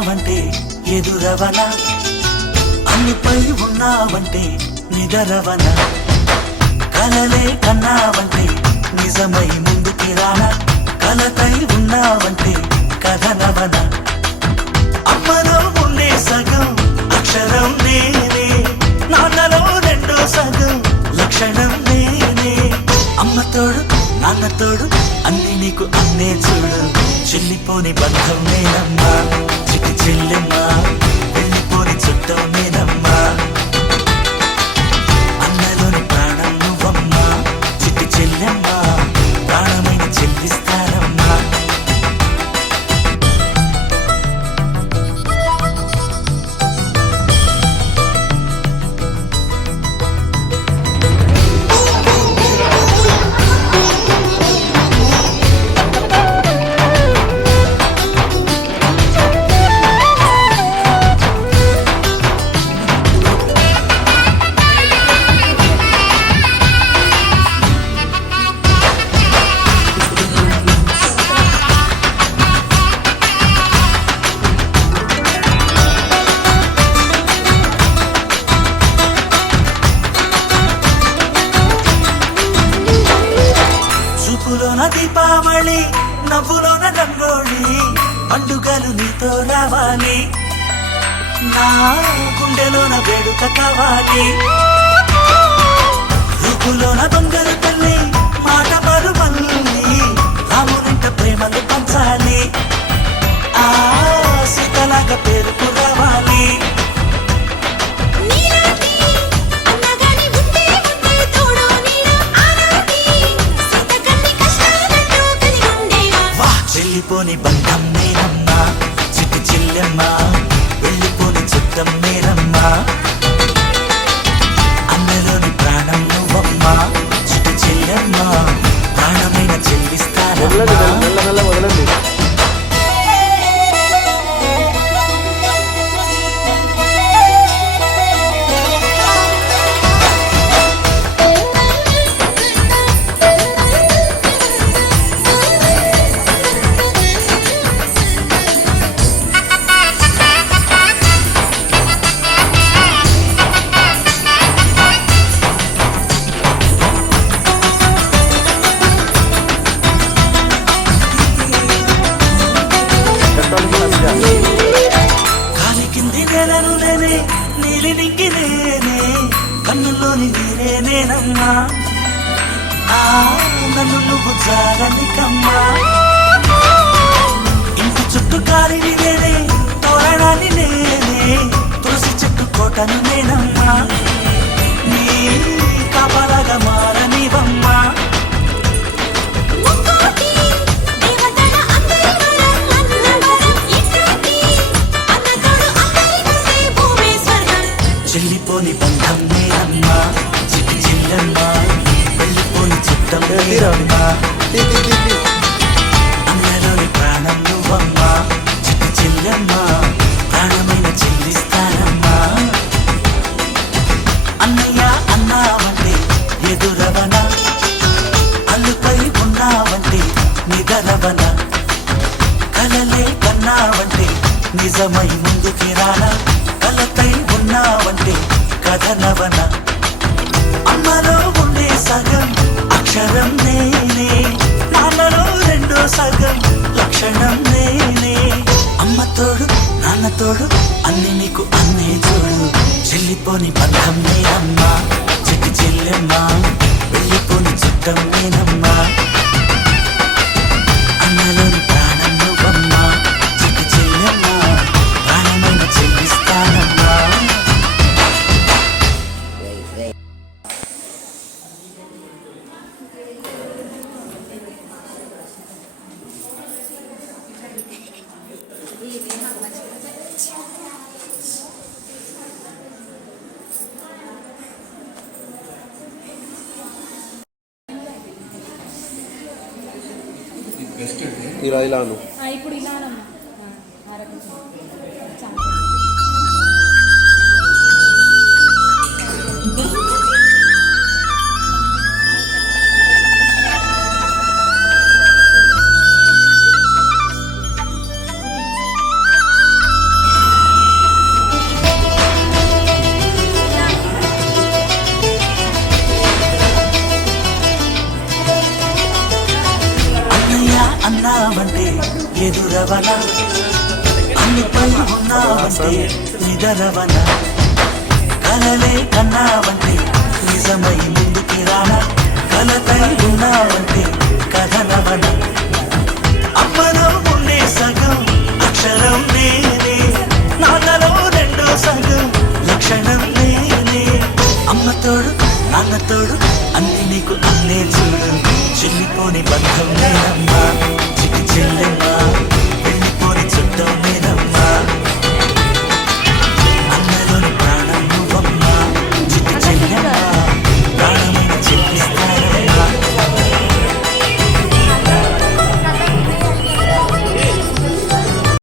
ఉన్నావంటే ఎదురవనా, అన్నిపై ఉన్నావంటే నిదరవనా, కలలే కన్నావంటే నిజమై ముందుకి రానా, కలతై ఉన్నావంటే కథనవనా. అమ్మలో ఉండే సగం అక్షరం నేనే, నాన్నలో రెండో సగం లక్షణం నేనే. అమ్మ తోడు నాన్న తోడు అన్ని నీకు అన్నే చూడు, చెల్లిపోని బంధం నేనమ్మా, చిటి చెల్లెమ్మా, వెళ్ళిపోని చుట్టం నేనమ్మా. అన్నలోని ప్రాణం నువ్వమ్మా, చిటి చెల్లెమ్మా, ప్రాణమైన చెల్లిస్తారమ్మా. చూపులోన దీపావళి, నవ్వులోన రంగోళి, పండుగలు నీతో రావాలి, నా గుండెలోన వేడుక కావాలి. రూపులోన దొంగలు తల్లి, మాట మరుమల్లి, రామునింట ప్రేమలు పంచాలి, ఆ సీతలాగా పేరుకు రావాలి. వెళ్ళిపోని బంధం నేనమ్మా, చిట్టి చెల్లెమ్మా, వెళ్ళిపోని చుట్టం నేనమ్మా. అన్నలోని ప్రాణం నువ్వమ్మా, చిట్టి చెల్లెమ్మా, ప్రాణమైన చెల్లిస్తానమ్మా. కాలి కింది నేలను నేనే, నీలి నింగి నేనే, కన్నుల్లోని నీరే నేనమ్మా, ఆ నన్ను నువ్వు జారనికమ్మా. ఇంటి చుట్టూ కాలిని నేనే, తోరణాన్ని నేనే, తులసి చెట్టు కోటను నేనమ్మా, నీ కాపలాగా మారనివమ్మా. చెల్లిపోని బంధం నేనమ్మా, చిట్టి చెల్లెమ్మా, వెళ్ళిపోని చుట్టం నేనమ్మా. అన్నలోని ప్రాణం నువ్వమ్మా, చిట్టి చెల్లెమ్మా, ప్రాణమైన చెల్లిస్తానమ్మా. అన్నయ్య అన్నావంటే ఎదురవనా, అల్లుపై ఉన్నావంటే నిదరవనా, కలలే కన్నావంటే నిజమై ముందుకి రానా, కలతై ఉన్నావంటే కథనవనా. అమ్మలో ఉండే సగం అక్షరం నేనే, నాన్నలో రెండో సగం లక్షణం నేనే. అమ్మ తోడు నాన్న తోడు అన్ని నీకు అన్నే చూడు, చెల్లిపోని బంధం నేనమ్మా, చిట్టి చెల్లెమ్మా, వెళ్ళిపోని చుట్టం నేనమ్మా. అన్నలోని ప్రాణం నువ్వమ్మా, చిట్టి చెల్లెమ్మా, ప్రాణమైన చెల్లిస్తానమ్మా. ఇలా ఇలాను ఇప్పుడు ఇలానమ్మా. అన్నావంటే ఎదురవనా అల్లుపై ఉన్నావంటే నిదరవనా కలలే కన్నావంటే నిజమై ముందుకి రానా కలకై ఉన్నావంటే కథనవనా